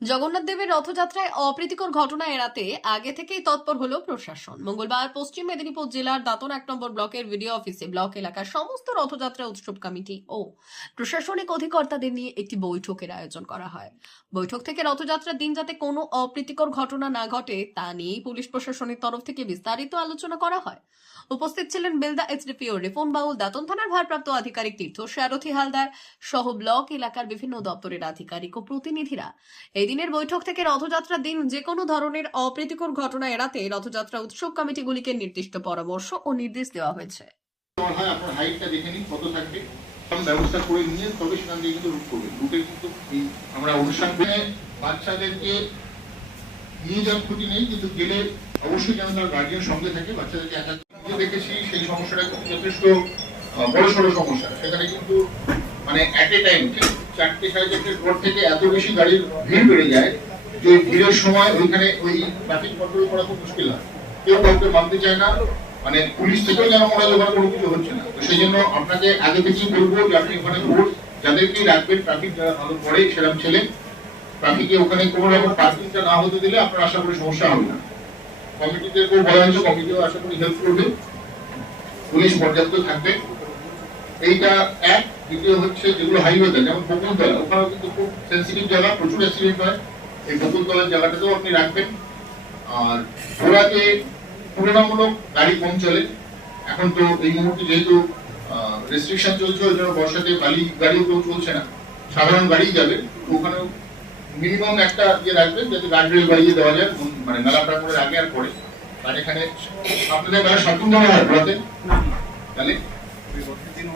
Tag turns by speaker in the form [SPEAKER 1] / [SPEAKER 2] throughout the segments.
[SPEAKER 1] জগন্নাথ দেবের রথযাত্রায় অপ্রীতিকর ঘটনা এড়াতে আগে থেকেই তৎপর হল প্রশাসন। মঙ্গলবার পশ্চিম মেদিনীপুর জেলার দাতন এক নম্বর ব্লকের ভিডিও অফিসে ব্লক এলাকার সমস্ত রথযাত্রা উৎসব কমিটি ও প্রশাসনিক অধিকর্তাদের নিয়ে একটি বৈঠকের আয়োজন করা হয়। বৈঠক থেকে রথযাত্রার দিন যাতে কোনো অপ্রীতিকর ঘটনা না ঘটে, তা নিয়েই পুলিশ প্রশাসনের তরফ থেকে বিস্তারিত আলোচনা করা হয়। উপস্থিত ছিলেন বেলদা এইচডিপিও রিফন বাউল, দাতন থানার ভারপ্রাপ্ত আধিকারিক তীর্থ সারথী হালদার সহ ব্লক এলাকার বিভিন্ন দপ্তরের আধিকারিক ও প্রতিনিধিরা। এই দিনের বৈঠক থেকে রথযাত্রার দিন যে কোনো ধরনের অপ্রীতিকর ঘটনা এড়াতে রথযাত্রা উৎসব কমিটিগুলিকে নির্দিষ্ট পরামর্শ ও নির্দেশ দেওয়া হয়েছে।
[SPEAKER 2] ব্যবস্থা করে নিয়ে তবে সেখান থেকে কিন্তু রুট করবেন। রুটে কিন্তু আমরা অনুষ্ঠান বাচ্চাদেরকে নিয়ে যাওয়ার ক্ষতি নেই, কিন্তু গেলে অবশ্যই যেন তার গার্জিয়ান সঙ্গে থাকে, বাচ্চাদেরকে একা দেখেছি, সেই সমস্যাটা যথেষ্ট বড় সমস্যা। সেখানে কিন্তু মানে এ টাইম চারটে সাড়ে চারটের পর থেকে এত বেশি গাড়ির ভিড় বেড়ে যায় যে ভিড়ের সময় ওইখানে ওই ট্রাফিক কন্ট্রোল করা খুব মুশকিল হয়। কেউ কাউকে মানতে চায় না মানে পুলিশ থেকেও যেন হয় ওখানে কোনো কিছু হচ্ছে না। তো সেই জন্য আপনাকে আগে থেকেই বলব যে আপনি ওখানে যাদেরকেই রাখবেন ট্রাফিক যারা ভালো করে সেরকম ছেলে ট্রাফিকে ওখানে কোনো রকম পার্কিংটা না হতে দিলে আপনার আশা করি সমস্যা হবে না। কমিটিদেরকেও বলা হয়েছে, কমিটিও আশা করি হেল্প করবে। পুলিশ পর্যাপ্ত থাকবে। এইটা এক। দ্বিতীয় হচ্ছে যেগুলো হাইওয়েতে যেমন বকুলতলা, ওখানেও কিন্তু খুব সেন্সিটিভ জায়গা, প্রচুর অ্যাক্সিডেন্ট হয়। এই বকুলতলার জায়গাটাতেও আপনি রাখবেন। আর ঘোড়াতে তুলনামূলক গাড়ি কম চলে। এখন তো এই মুহূর্তে যেহেতু রেস্ট্রিকশন চলছে, ওই জন্য বর্ষাতে বালি গাড়িও কেউ চলছে না। সাধারণ গাড়ি যাবে। ওখানেও মিনিমাম একটা ইয়ে রাখবেন, যাতে গার্ডরেল বাড়িয়ে দেওয়া যায়। মানে মেলা প্রাঙ্গণের আগে আর পরে। আর এখানে আপনাদের মেলা সাত দিন ধরে হয় ঘোড়াতে? তাহলে?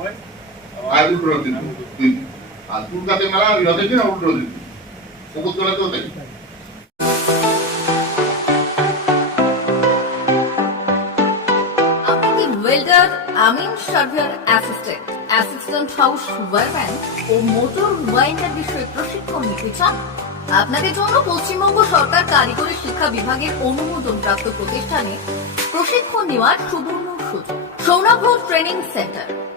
[SPEAKER 3] হয়।
[SPEAKER 2] মেলা ওই দিন উল্টো দিন। বকুলতলাতেও তাই।
[SPEAKER 4] আপনি কি ওয়েল্ডার আমিন surveyor assistant assistant house wireman ও মোটর ওয়াইন্ডার বিষয়ে প্রশিক্ষণ নিতে চান? আপনাদের জন্য পশ্চিমবঙ্গ সরকার কারিগরি শিক্ষা বিভাগের অনুমোদন প্রাপ্ত প্রতিষ্ঠানে প্রশিক্ষণ নেওয়ার সুবর্ণ সুযোগ। সৌনাভূত ট্রেনিং সেন্টার।